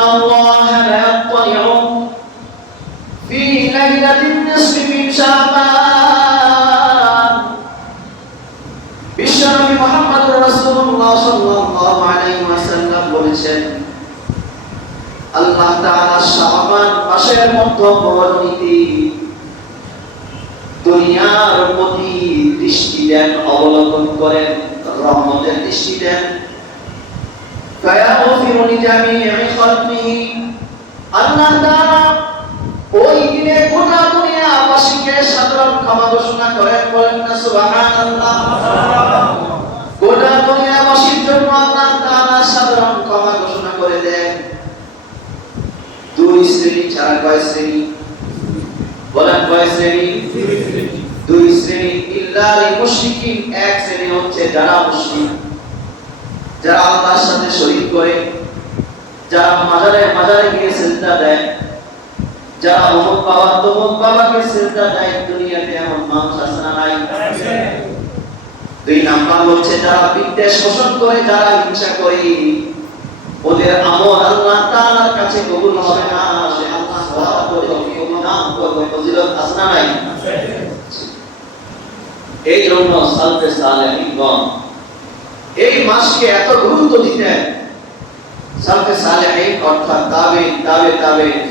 ইন্নাল্লাহা লা ইয়াত্তালিউ ফি লাইলাতিন নিসফি মিন শাবান। বিশ্বনবী মুহাম্মদুর রাসূলুল্লাহ সাল্লাল্লাহু আলাইহি ওয়াসাল্লাম বলেছেন, আল্লাহ তাআলা শাবান মাসের মধ্যবর্তী দুনিয়ার প্রতি দৃষ্টি দেন, অবলোকন করেন, রহমতের দৃষ্টি দেন। ফায়াগফিরু লিজামিই খালকিহি, আল্লাহ তাআলা ওই দিনে গোটা দুনিয়াবাসীকে সাধারণ ক্ষমা ঘোষণা করেন। বলেন না সুবহানাল্লাহ। গোটা দুনিয়াবাসীর জন্য আল্লাহ তাআলা সাধারণ ক্ষমা ঘোষণা করে দেন। দুই শ্রেণী ছাড়া কয় শ্রেণী? বলেন কয় শ্রেণী? দুই শ্রেণী। ইল্লাল মুশরিকিন, এক শ্রেণী হচ্ছে যারা মুশরিক, যারা আল্লাহর সাথে শরীক করে, যারা মাজারে গিয়ে সিজদা দেয়, যারা অমুক বাবা তমুক বাবাকে সিজদা দেয়। দুনিয়াতে এমন মানুষ আছে না নাই? দুই নাম্বার হচ্ছে যারা বিদ্বেষ পোষণ করে, যারা হিংসা করে। ওদের আমল আল্লাহ তাআলার কাছে কবুল হবে না। সে আল্লাহ সওয়াব করবে, নাম করবে, ফজিলত আছে না নাই? এই জন্য সালফে সালেহিনগণ এই মাসকে এত গুরুত্ব দিতেন। সালফে সালেহিন অর্থাৎ তাবে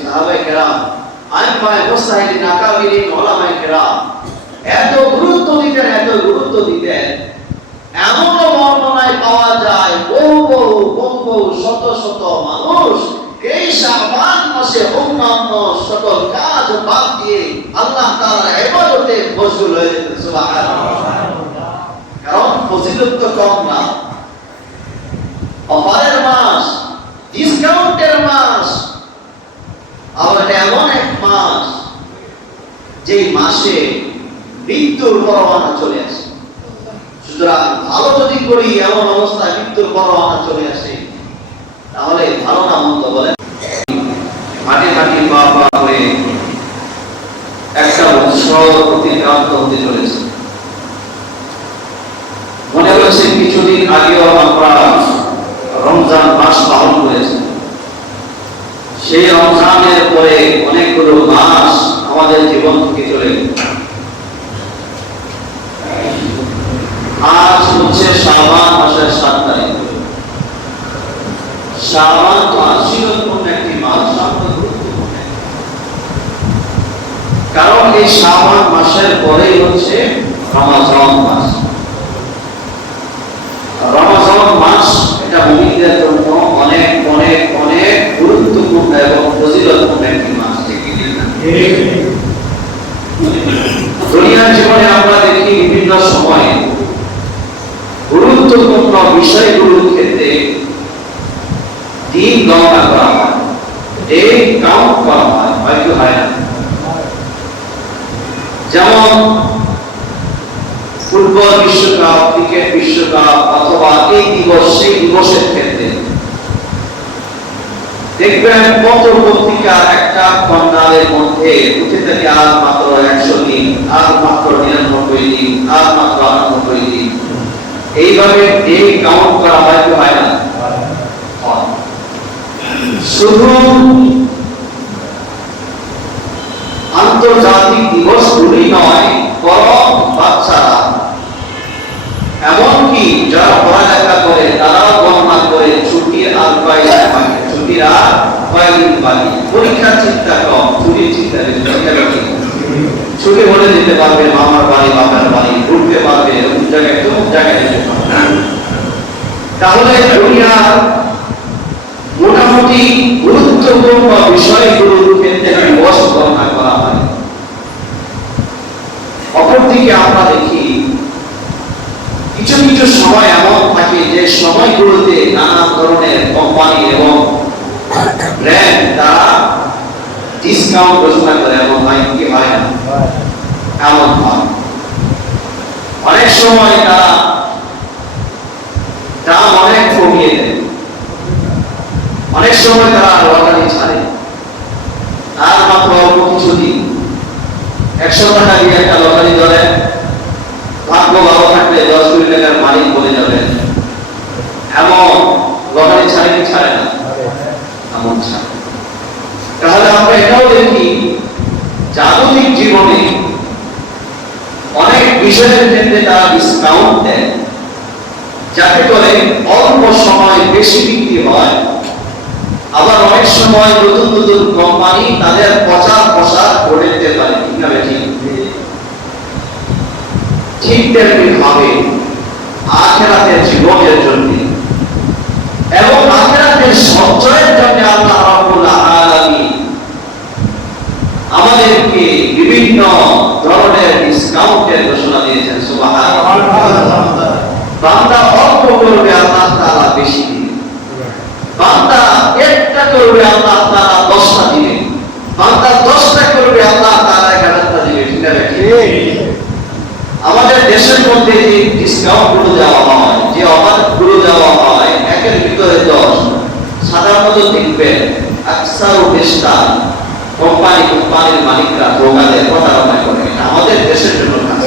সাহাবায়ে কেরাম, আইম্মায়ে মুজতাহিদিন, আকাবিরিন, উলামায়ে কেরাম এত গুরুত্ব দিতেন। এমন বর্ণনায় পাওয়া যায় বহু শত মানুষ এই শাবান মাসে অন্যান্য সকল কাজ বাদ দিয়ে আল্লাহ তাআলার ইবাদতে মশগুল হয়ে যেতেন। সুবহানাল্লাহ। কারণ ফজিলত তো কম না, অফারের মাস, ডিসকাউন্টের মাস, আবার এমন এক মাস যেই মাসে মৃত্যুর পরোয়ানা চলে আসে। সুতরাং ভালো যদি করি এমন অবস্থায় মৃত্যুর পরোয়ানা চলে আসে, তাহলে ভালো না মন্দ বলেন মাটি পা করে একটা বছর অতিক্রান্ত হতে চলেছে। মনে হচ্ছে কিছুদিন আগেও আমরা রমজান মাস পালন করেছি। সেই রমজানের পরে অনেকগুলো মাস আমাদের জীবন থেকে চলে গেল। আজ হচ্ছে শাবান মাসের 7 তারিখ। শাবান তো আশীর্বাদপূর্ণ একটি মাস, গুরুত্বপূর্ণ। কারণ এই শাবান মাসের পরেই হচ্ছে রমজান মাস। রমজান মাস এটা মুমিনদের জন্য অনেক অনেক অনেক গুরুত্বপূর্ণ এবং ফজিলতপূর্ণ একটি মাস। দুনিয়ার জীবনে আমরা দেখি বিভিন্ন সময়ে গুরুত্বপূর্ণ বিষয়গুলোর ক্ষেত্রে দিন গণনা করা হয়, ডে কাউন্ট করা হয়, হয়তো হয় না। যেমন ফুটবল বিশ্বকাপ, ক্রিকেট বিশ্বকাপ অথবা এই দিবস সেই দিবসের ক্ষেত্রে দেখবেন কত পত্রিকা একটা খন্ডালের মধ্যে উঠে থাকে আর মাত্র 100 দিন, আর মাত্র 99 দিন, আর মাত্র 98 দিন। এইভাবে ডে কাউন্ট করা হয় কি হয় না? শুধু আন্তর্জাতিক দিবসগুলি নয়, বরং বাচ্চারা এমনকি যারা পড়ালেখা করে তারাও গণনা করে ছুটির আর কয়দিন বাকি, ছুটির আর কয়দিন বাকি। পরীক্ষার চিন্তা কম, ছুটির চিন্তা বেশি। ছুটি হলে যেতে পারবে মামার বাড়ি, বাবার বাড়ি, ঘুরতে পারবে অমুক জায়গায় যেতে পারবে। তাহলে দুনিয়ার মোটামুটি গুরুত্বপূর্ণ বিষয়গুলোর ক্ষেত্রে দিবস গণনা করা হয়। অপরদিকে আমরা দেখি কিছু কিছু সময় এমন থাকে যে সময়গুলোতে নানা ধরনের কোম্পানি এবং ব্র্যান্ড তারা ডিসকাউন্ট ঘোষণা করে, এবং হয় কি হয় না? এমন হয়। অনেক সময় তারা দাম অনেক কমিয়ে দেয়, অনেক সময় তারা লটারি ছাড়ে। আর মাত্র অল্প কিছুদিন 100 টাকা দিয়ে একটা লটারি ধরে, ভাগ্য ভালো থাকলে 10 কোটি টাকার মালিক বলে যাবেন। এমন লটারি ছাড়ে কি ছাড়ে না? এমন চায়। তাহলে আমরা এটাও দেখি জাগতিক জীবনে অনেক বিষয়ের ক্ষেত্রে তারা ডিসকাউন্ট দেয়, যাতে করে অল্প সময় বেশি বিক্রি হয়। আবার অনেক সময় নতুন নতুন কোম্পানি তাদের প্রচার প্রসার করে দিতে পারে, ঠিক না বেশি? ঠিক তেমনি ভাবে আখিরাতের জীবনের জন্য এবং আখিরাতের সঞ্চয়ের জন্য আল্লাহ রাব্বুল আলামিন আমাদেরকে বিভিন্ন ধরনের ডিসকাউন্টের ঘোষণা দিয়েছেন। সুবহানাল্লাহ। বান্দা অল্প করবে, আল্লাহ তাআলা বেশি দিবেন। বান্দা একটা করবে, আল্লাহ তাআলা 10টা দিবেন। বান্দা 10টা করবে, আল্লাহ তাআলা 11টা দিবেন, ঠিক না? আমাদের দেশের মধ্যে যে ডিসকাউন্ট গুলো দেওয়া হয়, যে অফার গুলো দেওয়া হয়, একের ভিতরে 10, সাধারণত দেখবেন আকসারু বেশটা কোম্পানির মালিকরা ধোঁকাদের প্রতারণা করে। আমাদের দেশের জন্য কাজ,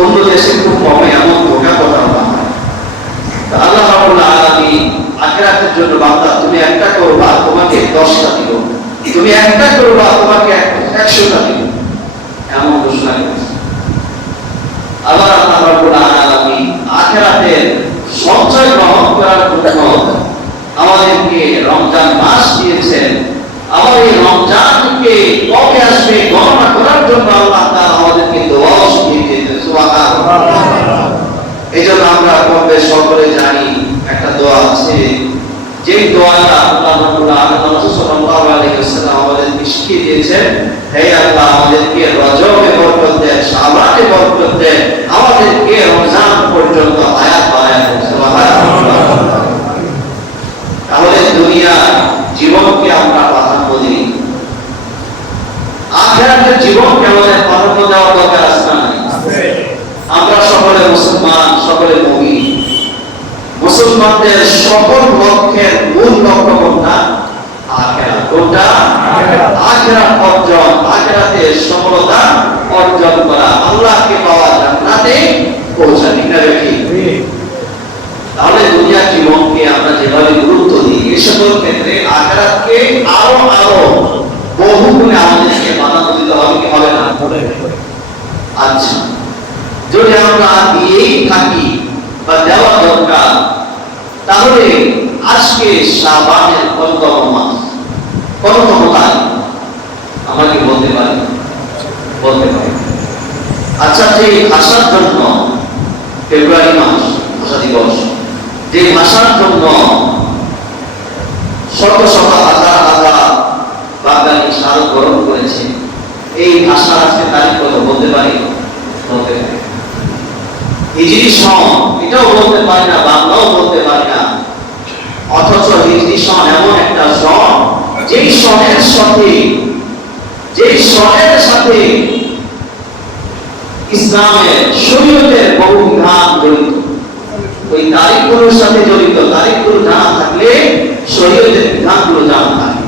অন্য দেশে খুব কমে এমন ধোঁকা প্রতারণা হয়। আল্লাহ রাব্বুল আলামিন আখিরাতের জন্য বান্দা তুমি একটা করবা, তোমাকে 10টা দিব, তুমি একটা করবা, তোমাকে 100টা দিব, এমন ঘোষণা করেছে। আবার আল্লাহ রাব্বুল আলামিন আখিরাতের সঞ্চয় গ্রহণ করার জন্য আমাদেরকে রমজান মাস দিয়েছেন। আবার এই রমজানকে কবে আসবে গণনা করার জন্য আল্লাহ তাআলা আমাদেরকে দোয়া শিখিয়ে দিয়েছেন। সুবহানাল্লাহ। এজন্য আমরা কবে সকলে জানি একটা দোয়া আছে, যে দোয়াটা আল্লাহ রাব্বুল আলামিন রাসূল সাল্লাল্লাহু আলাইহি ওয়াসাল্লাম আমাদেরকে শিখিয়ে দিয়েছেন, হে আল্লাহ আমাদেরকে রজবে বরকত দেন, শাবানে বরকত দেন, আমাদেরকে রমজান পর্যন্ত হায়াত বাড়ায় দেন। সুবহানাল্লাহ। তাহলে দুনিয়া জীবনকে আমরা প্রাধান্য দিই, আখিরাতের জীবনকে আমাদের প্রাধান্য দেওয়ার দরকার আছে না? আমরা সকলে মুসলমান, সকলে মুমিন। মুসলমানদের সকল লক্ষ্যের মূল লক্ষ্য কোনটা? আখিরাত। কোনটা? আখিরাত অর্জন, আখিরাতে সফলতা অর্জন করা, আল্লাহকে পাওয়া, জান্নাতে পৌঁছা, ঠিক না? তাহলে দুনিয়া জীবনকে আমরা যেভাবে গুরুত্ব দিই, এই সকল ক্ষেত্রে আখিরাতকে আরো বহু গুণে আমাদেরকে প্রাধান্য দিতে হবে, কি হবে না? আচ্ছা, যদি আমরা দিয়েই থাকি বা দেওয়া দরকার, তাহলে আজকে শাবানের কততম মাস, কততম তারিখ আমরা কি বলতে পারি? বলতে পারি। আচ্ছা, যে ভাষার জন্য ফেব্রুয়ারি মাস ভাষা দিবস, যে ভাষার জন্য শত শত হাজার হাজার বাঙালি সাল গ্রহণ করেছে, এই ভাষা আজকে তারিখ কত বলতে পারি? বলতে পারি। হিজরি সন এটাও বলতে পারি না, বাংলাও বলতে পারি না। অথচ হিজরি সন এমন একটা সন, যেই সনের সাথে ইসলামের শরীয়তের বহু বিধান জড়িত। ওই তারিখগুলোর সাথে জড়িত, তারিখগুলো জানা থাকলে শরীয়তের বিধানগুলো জানা থাকে।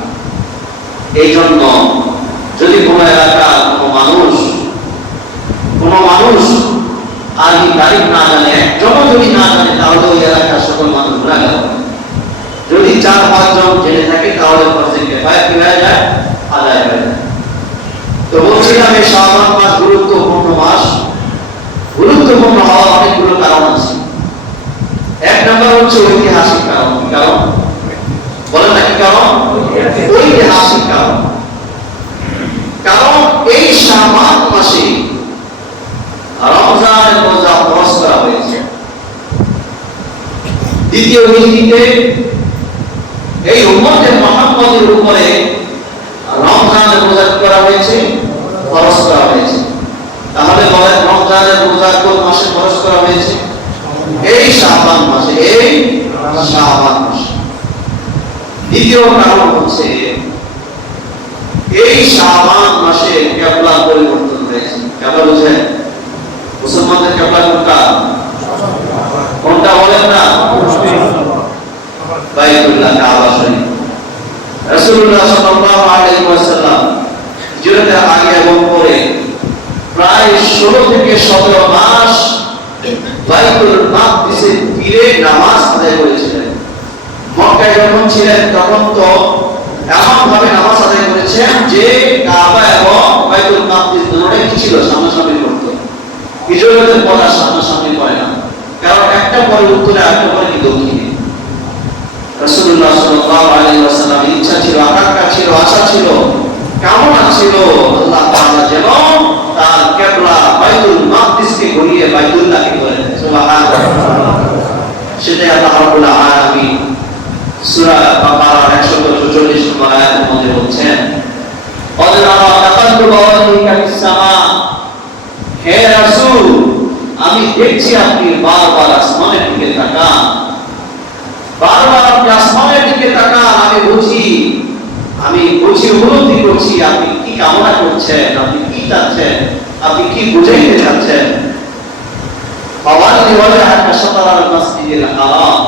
এই জন্য যদি কোনো এলাকার কোনো মানুষ আর এই তারিখ না জানে, একজনও যদি না জানে, তাহলে ওই এলাকার সকল মানুষ ভুলে গেল। যদি 4-5 জন জেনে থাকে, তাহলে কি হয়ে যায়? আদায় হয়ে যায়। তো বলছিলাম এই শাবান মাস গুরুত্বপূর্ণ মাস। গুরুত্বপূর্ণ হওয়ার অনেকগুলো কারণ আছে। এক নম্বর হচ্ছে ঐতিহাসিক কারণ। কি কারণ বলেন না? কি কারণ? ঐতিহাসিক কারণ। কারণ এই শাবান মাসে রমজানের রোজা ফরজ করা হয়েছে। দ্বিতীয় হিজরিতে এই উম্মতে মুহাম্মাদের উপরে রমজানের রোজা করা হয়েছে, ফরজ করা হয়েছে। তাহলে বলেন রমজানের রোজা কোন মাসে ফরজ করা হয়েছে? এই শাবান মাসে, এই শাবান মাসে। দ্বিতীয় কারণ হচ্ছে এই শাবান মাসে কিবলা পরিবর্তন হয়েছে। কিবলা বুঝেন? মুসলমানদের কিবলা কোনটা বলেন না? বাইতুল্লাহ, কাবা শরীফ। রাসূলুল্লাহ সাল্লাল্লাহু আলাইহি ওয়াসাল্লাম হিজরতের আগে এবং পরে প্রায় 16 থেকে 17 মাস বাইতুল মাকদিসে ফিরে নামাজ আদায় করেছিলেন। মক্কায় যখন ছিলেন তখন তো এমন ভাবে নামাজ আদায় করেছেন যে কাবা এবং বাইতুল মাকদিস দুটোই কি ছিল সামনাসামনি করত। হিজরতের পর আর সামনাসামনি করে না, কারণ একটা পরে উত্তরে আরেকটা পরে কি দক্ষিণে। রাসূলুল্লাহ সাল্লাল্লাহু আলাইহি ওয়াসাল্লাম ইচ্ছা ছিল, আকাঙ্ক্ষা ছিল, আশা ছিল, কামনা ছিল আল্লাহ তাআলা যেন তার কিবলা বাইতুল মাকদিসকে ঘুরিয়ে বাইতুল্লাহকে করে দেন। সুবহানাল্লাহ। সেটাই আল্লাহ রাব্বুল আলামিন সূরা বাকারার 144 নম্বর আয়াতের মধ্যে বলছেন, "ওয়াজআলা তাকাল্লুবা ওয়াজহিকা ফিস-সামা", হে রাসূল আমি দেখছি আপনি বারবার আসমানের দিকে তাকান, বারবার আপনি আসমানের দিকে তাকান, আমি বুঝি উপলব্ধি করছি আপনি কি কামনা করছেন, আপনি কি চাচ্ছেন, আপনি কি বুঝাইতে চাচ্ছেন। ফাওয়াল্লি ওয়াজহাকা শাতরাল মাসজিদিল হারাম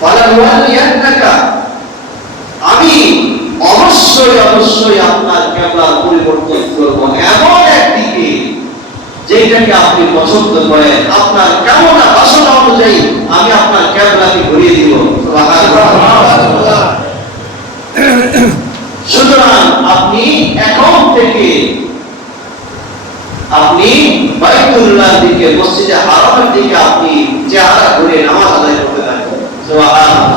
ফালানুওয়াল্লিয়ান্নাকা, আমি অবশ্যই আপনার কিবলার পরিবর্তন করব এমন একদিকে যেটাকে আপনি পছন্দ করেন, আপনার কামনা বাসনা অনুযায়ী আমি আপনার কিবলাকে ঘুরিয়ে দিব। সুবহানাল্লাহ। সুতরাং আপনি এখন থেকে আপনি বাইতুল্লাহর দিকে, মসজিদে হারামের দিকে আপনি চেহারা ঘুরে নামাজ আদায় করতে থাকবেন। সুবহানাল্লাহ।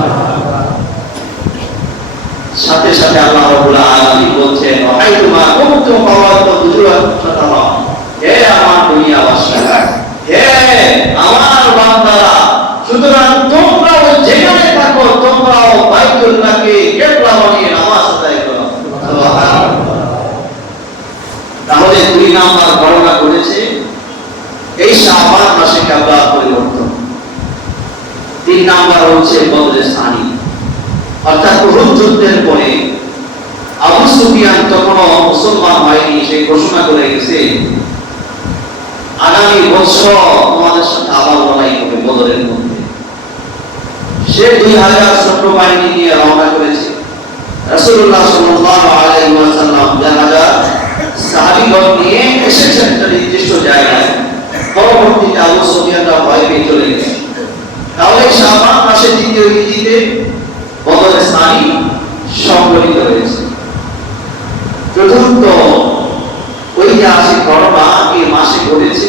সাথে সাথে আল্লাহ রাব্বুল আলামিন বলছেন, "ওয়াইতুমা কুনতুম ফাওয়াতু দুজুরাতাল্লাহ", হে আমার দুনিয়াবাসীরা, হে আমার বান্দারা, সুতরাং তোমরাও যেখানে থাকো তোমরাও বাইতুল্লাহকে কিবলা বানিয়ে নামাজ আদায় করো। সুবহানাল্লাহ। তাহলে দুই নাম্বার ঘটনা ঘটেছে এই শাবান মাসে কিবলা পরিবর্তন। তিন নাম্বার হচ্ছে বদরে সানি, অর্থাৎ উহুদ যুদ্ধের পরে আবু সুফিয়ান তখনও মুসলমান হয়নি, সে ঘোষণা করে গেছে আগামী বছর তোমাদের সাথে আবার লড়াই হবে বদরের মধ্যে। সে 2000 সৈন্যবাহিনী নিয়ে রওনা করেছে। রাসূলুল্লাহ সাল্লাল্লাহু আলাইহি ওয়াসাল্লাম 1000 সাহাবীগণ নিয়ে এসেছেন একটা নির্দিষ্ট জায়গায়। পরবর্তীতে আবু সুফিয়ানরা ভয় পেয়ে চলে গেছে। তাহলে শাবান মাসের দ্বিতীয় হিজরিতে বদরে সানি সংঘটিত হয়েছে। চতুর্থ ঐতিহাসিক ঘটনা এই মাসে ঘটেছে।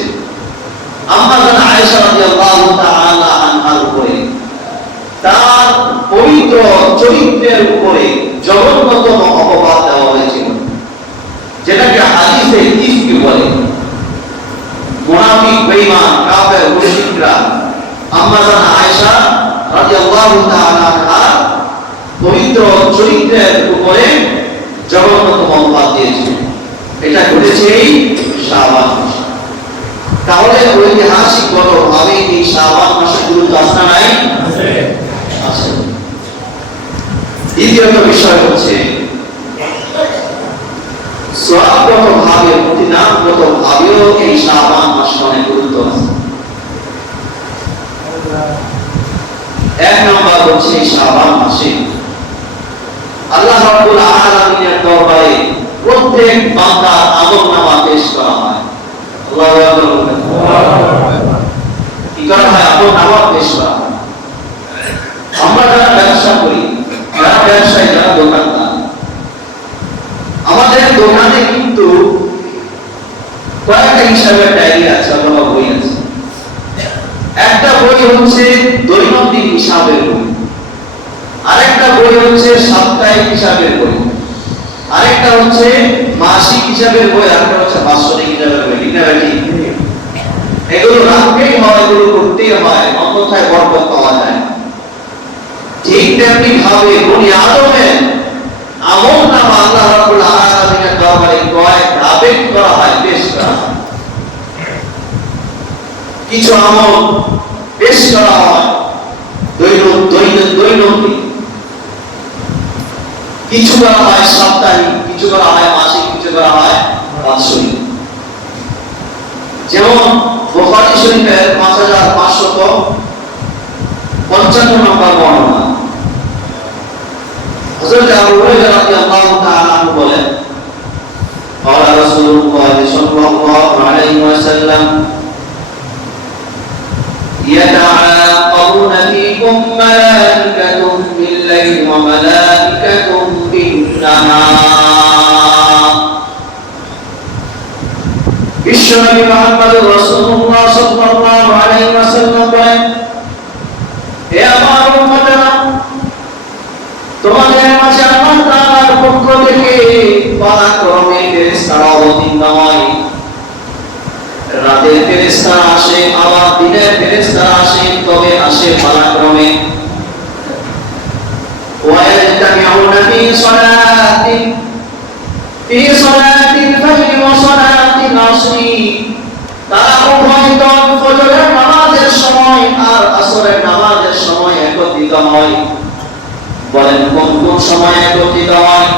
আম্মা জান আয়েশা রাদিয়াল্লাহু তাআলা আনহার উপরে, তার পবিত্র চরিত্রের উপরে জঘন্যতম অপবাদ দেওয়া হয়েছিল, যেটাকে হাদিসে ইফক বলে। মুনাফিক, বেঈমান, কাফের, মুশরিকরা আম্মা জান আয়েশা রাদিয়াল্লাহু তাআলা আনহার পবিত্র চরিত্রের উপরে জঘন্যতম অপবাদ দিয়েছিল। এটা ঘটেছে এই শাবান মাসে। তাহলে ঐতিহাসিকগতভাবে এই শাবান মাসের গুরুত্ব আছে না নাই? আছে। দ্বিতীয়ত বিষয় হচ্ছে সওয়াবগতভাবে, প্রতিদানগতভাবেও এই শাবান মাসের অনেক গুরুত্ব আছে। এক নম্বর হচ্ছে এই শাবান মাসে আল্লাহ রাব্বুল আলামিনের দরবারে প্রত্যেক বান্দার আমলনামা পেশ করা হয়। আল্লাহু আকবার। কি করা হয়? আমলনামা পেশ করা হয়। আমরা যারা ব্যবসা করি, যারা ব্যবসায়ী, যারা দোকানদার, আমাদের দোকানে কিন্তু কয়েকটা হিসাবের ডায়েরি আছে অথবা বই আছে। একটা বই হচ্ছে দৈনন্দিন হিসাবের বই, আরেকটা বই হচ্ছে সাপ্তাহিক হিসাবের বই, আরেকটা হচ্ছে মাসিক হিসাবের বই, আরেকটা হচ্ছে বাৎসরিক হিসাবের বই। ঠিক না ভাই? এগুলো রাখতেই হয়, এগুলো করতেই হয়, অন্যথায় বরকত পাওয়া যায়। ঠিক তেমনি ভাবে বনি আদমের আমলনামা আল্লাহ রাব্বুল আলামিনের দরবারে কয়েক ধাপে করা হয়, পেশ করা হয়। কিছু আমল পেশ করা হয় দৈনন্দিন, কিছু করা হয় সাপ্তাহিক, কিছু করা হয় মাসিক, কিছু করা হয় বাৎসরিক। যেমন বুখারী শরীফের 5555 নম্বর বর্ণনা, হযরত আবু হুরায়রা রাদিয়াল্লাহু তাআলা আনহু বলেন, قال رسول الله صلى الله عليه وسلم يتعاقبون فيكم ملائكة زكاها বিশ্বনবী মুহাম্মদুর রাসূলুল্লাহ সাল্লাল্লাহু আলাইহি ওয়াসাল্লাম বলেন, হে আমার উম্মতেরা, তোমাদের মাঝে আল্লাহ তাআলার পক্ষ থেকে পরাক্রমে ফেরেশতারা অবতীর্ণ হয়। রাতের ফেরেশতারা আসে, আবার দিনের ফেরেশতারা আসে, তবে আসে পরাক্রমে। ويجتمعون في صلاة الفجر وصلاة العصر তারা উভয় দল ফজরের নামাজের সময় আর আসরের নামাজের সময় একত্রিত হয়। বলেন কোন কোন সময় একত্রিত হয়?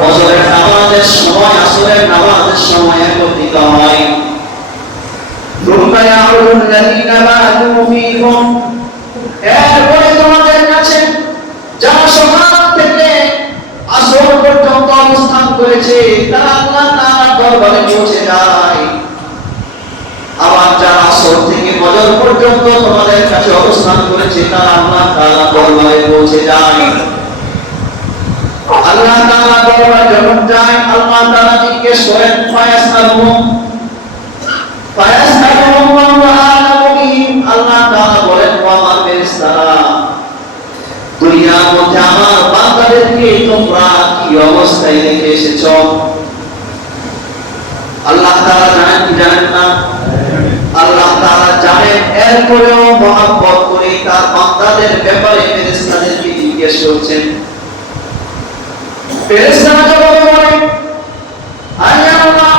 ফজরের নামাজের সময়, আসরের নামাজের সময় একত্রিত হয়। ثم يعود الذين باتوا فيكم, এরপরে তোমাদের কাছে যারা সকাল থেকে আসর পর্যন্ত অবস্থান করেছে তারা আল্লাহ তাআলার দরবারে পৌঁছে যায়। আবার যারা আসর থেকে ফজর পর্যন্ত তোমাদের কাছে অবস্থান করেছে তারা আল্লাহ তাআলার দরবারে পৌঁছে যায়। আল্লাহ তাআলার দরবারে যখন যায়, আল্লাহ তাআলা জিজ্ঞেস করেন, ফায়াসআলুহুম আ'লামু বিহিম, আল্লাহ তাআলা বলেন, ও আমার ফেরেশতারা, দুনিয়ার মধ্যে আমার বান্দাদেরকে তোমরা কি অবস্থায় রেখে এসেছো? আল্লাহ তাআলা জানেন কি জানেন না? আল্লাহ তাআলা জানেন, এরপরেও মহব্বত করে তার বান্দাদের ব্যাপারে ফেরেশতাদেরকে জিজ্ঞেস করছেন। ফেরেশতারা জবাব বলে, আয় আল্লাহ,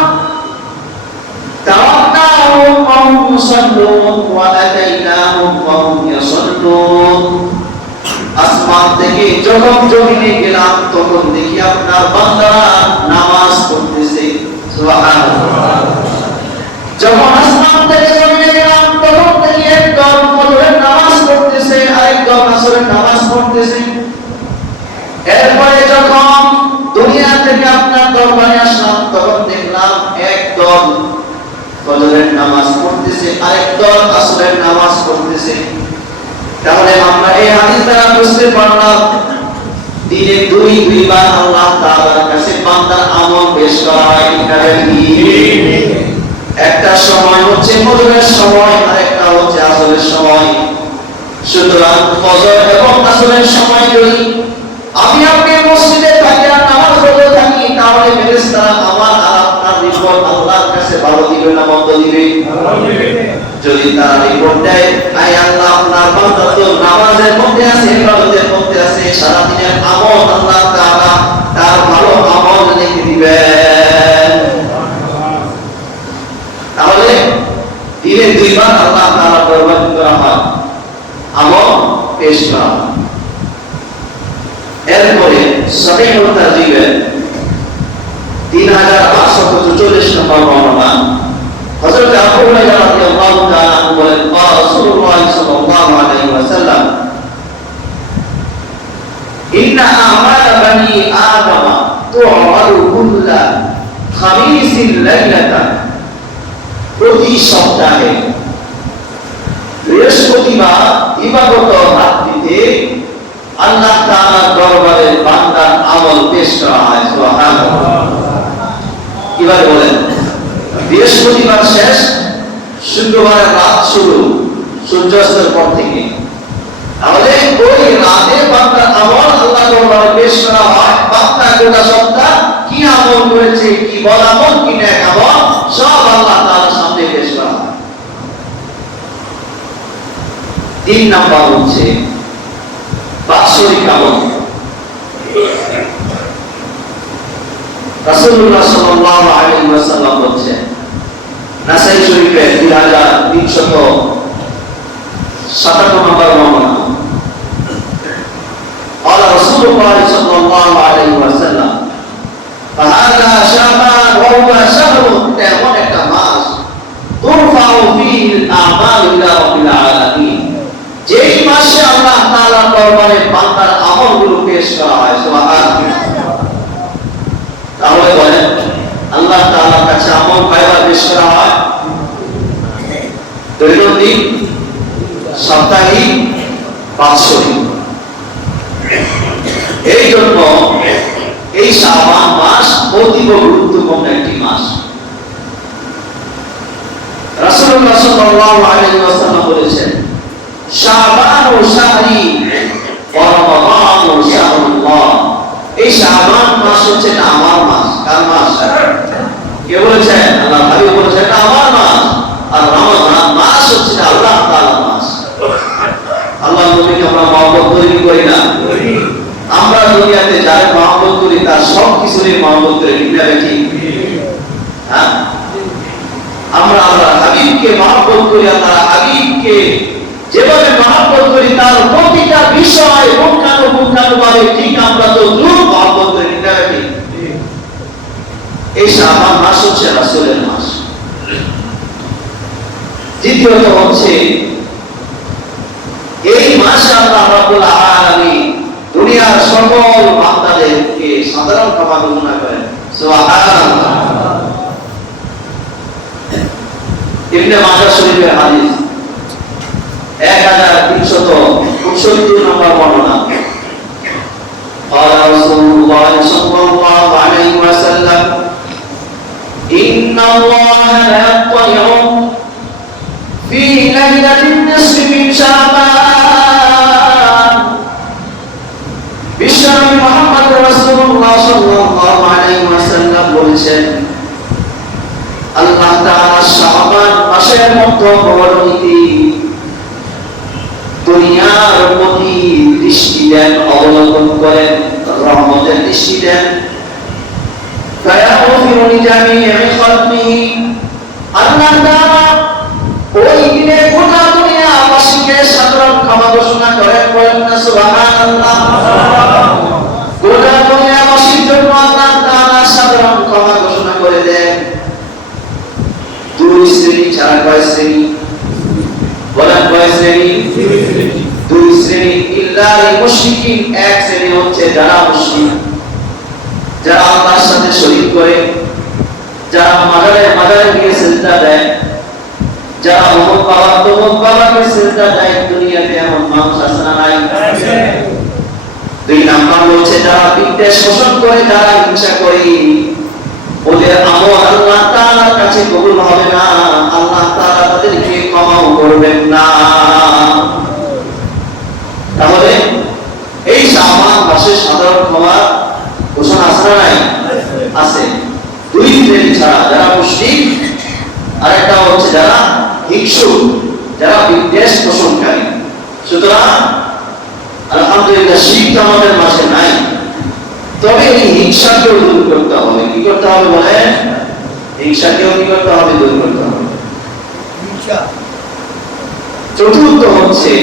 তাওয়াক্কালুহুম ওয়া হুম ইউসাল্লুন ওয়া আতাইনাহুম ওয়া হুম ইয়াসাল্লুন। আসমান থেকে যখন জমিনে গেলাম তখন দেখি আপনার বান্দারা নামাজ পড়তেছে। সুবহানাল্লাহ। যখন আসমান থেকে জমিনে গেলাম তখন দেখি একদল ফজরের নামাজ পড়তেছে, আরেকদল আসরের নামাজ পড়তেছে। এরপরে যখন দুনিয়া থেকে আপনার দরবারে আসলাম তখন দেখলাম একদল ফজরের নামাজ পড়তেছে, আরেকদল আসরের নামাজ পড়তেছে। তাহলে আমরা এই হাদিস দ্বারা বুঝতে পারলাম, দিনে দুইবার আল্লাহ তাআলার কাছে বান্দার আমল পেশ করা হয়। একটা সময় হচ্ছে ফজরের সময়, আরেকটা হচ্ছে আসরের সময়। সুতরাং ফজর এবং আসরের সময় যদি আমি আপনি মসজিদে থাকি আর নামাজ পড়তে থাকি, তাহলে ফেরেশতারা আমার আর আপনার রিপোর্ট আল্লাহর কাছে ভালো দিবে না মন্দ দিবে? যদি তারা রিপোর্ট দেয়, আয় আল্লাহ, আপনার বান্দা তো নামাজের মধ্যে আছে, ইবাদতের মধ্যে আছে, সারা দিনের আমল আল্লাহ তাআলা তার ভালো আমল লিখে দিবেন। তাহলে দিনে দুইবার আল্লাহ তাআলা দরবারে করা হয়, আমল পেশ করা হয়। এরপরে সহিহুল তারজিবে 3844 নম্বর বর্ণনা, হযরত আবু হুরায়রা রাদিয়াল্লাহু তাআলা আনহু বলেন, রাসূলুল্লাহ সাল্লাল্লাহু আলাইহি ওয়াসাল্লাম, ইন্না আমাল বানি আদম তু'রাদু কুল্লা খামিসিল লাইলাতান, প্রতি সপ্তাহে বৃহস্পতিবার ইবাদত রাত্রিতে আল্লাহ তাআলার দরবারে বান্দার আমল পেশ করা হয়। সুবহানাল্লাহ। কিভাবে বলেন? বৃহস্পতিবার শেষ, শুক্রবারের রাত শুরু, সূর্যাস্তের পর থেকে। তাহলে ওই রাতে বান্দার আমল আল্লাহ দরবারে পেশ করা হয়। বান্দা গোটা সপ্তাহ কি আমল করেছে, কি বদ আমল, কি নেক আমল, সব আল্লাহ তাআলার সামনে পেশ করা হয়। 3 নাম্বার হচ্ছে বাৎসরিক আমল। রাসূলুল্লাহ সাল্লাল্লাহু আলাইহি ওয়াসাল্লাম বলেছেন, নাসাই শরীফে 3357 নম্বর বর্ণনা, قال رسول الله صلى الله عليه وسلم فهذا شعبان وهو شهر এমন একটা মাস তুরফাউ ফীহিল আ'মাল ইলা রাব্বিল আলামিন, যেই মাসে আল্লাহ তাআলার দরবারে বান্দার আমলগুলো পেশ করা হয়। সুবহানাল্লাহ। তাহলে বলেন, আল্লাহ তাআলার কাছে আমল কয়বার পেশ করা হয়? দৈনন্দিন, সাপ্তাহিক, বাৎসরিক। এই জন্য এই শাবান মাস অতীব গুরুত্বপূর্ণ একটি মাস। রাসূলুল্লাহ সাল্লাল্লাহু আলাইহি ওয়াসাল্লাম বলেছেন, শাবানু শাহরি ওয়া রমাদানু শাহরুল্লাহ। এই শাবান মাস হচ্ছে আমার মাস। কার মাস? কে বলেছেন? আল্লাহ হাবিব বলেছেন এটা আমার মাস। আর রমাদান মাস হচ্ছে আল্লাহ তাআলার মাস। আল্লাহ নবীকে আমরা মহব্বত করি না? আমরা দুনিয়াতে যারা মহব্বত করি তার সব কিছুরই মহব্বত করি, ঠিক না ঠিক? হ্যাঁ, আমরা আল্লাহ হাবিবকে মহব্বত করি। আল্লাহ হাবিবকে যেভাবে মহব্বত করি তার প্রতিটা বিষয় পুঙ্খানুপুঙ্খানুভাবে ঠিক আমরা তো দ্রুত মহব্বত করি, ঠিক না ঠিক? এই শাবান মাস হচ্ছে রাসূলের মাস। দ্বিতীয়ত হচ্ছে এই মাসে আল্লাহ রাব্বুল আলামিন দুনিয়ার সকল বান্দাদেরকে সাধারণ ক্ষমা ঘোষণা করেন। সুবহানাল্লাহ। ইবনে মাজাহ শরীফের হাদিস 1369 নম্বর বর্ণনা। قال رسول الله صلى الله عليه وسلم إن الله لا يطلع في ليلة النصف من شعبان। বিশ্বনবী মুহাম্মদ রাসূলুল্লাহ সাল্লাল্লাহু আলাইহি ওয়াসাল্লাম বলেছেন, আল্লাহ তাআলা শাবান মাসের মধ্যে বড়নীতি দুনিয়ার প্রতি দৃষ্টি দেন, অবলোকন করেন, রহমতের দৃষ্টি দেন। ফায়াগফিরু লিজামি'i খালকিহি। আল্লাহ তাআলা ওই দিনে গোটা দুনিয়াবাসীকে সাধারণ ক্ষমা ঘোষণা করেন। বলেন না সুবহানাল্লাহ। গোটা দুনিয়াবাসীর জন্য আল্লাহ তাআলা সাধারণ ক্ষমা ঘোষণা করে দেন। দুই শ্রেণী ছাড়া কয় শ্রেণী? বলেন কয় শ্রেণী? দুই শ্রেণী। ইল্লাল মুশরিকিন, এক শ্রেণী হচ্ছে যারা মুশরিক, যারা আল্লাহর সাথে শরীক করে, যারা মাজারে গিয়ে সিজদা দেয়, যারা অমুক বাবাকে সিজদা দেয়। দুনিয়াতে এমন মানুষ আছে না নাই? দুই নাম্বার হচ্ছে যারা বিদ্বেষ পোষণ করে, যারা হিংসা করে, ওদের আমল আল্লাহ তাআলার কাছে কবুল হবে না, আল্লাহ তাআলা তাদেরকে ক্ষমাও করবেন না। তাহলে এই শাবান মাসে সাধারণ ক্ষমা ঘোষণা আছে না নাই? আছে। দুই শ্রেণী ছাড়া, যারা মুশরিক, আরেকটা হচ্ছে যারা হিংসুক, যারা বিদ্বেষ পোষণকারী। সুতরাং আলহামদুলিল্লাহ শিরক আমাদের মাঝে নাই, তবে এই হিংসাকেও দূর করতে হবে। কি করতে হবে বলেন? হিংসাকেও কি করতে হবে? দূর করতে হবে। চতুর্থ হচ্ছে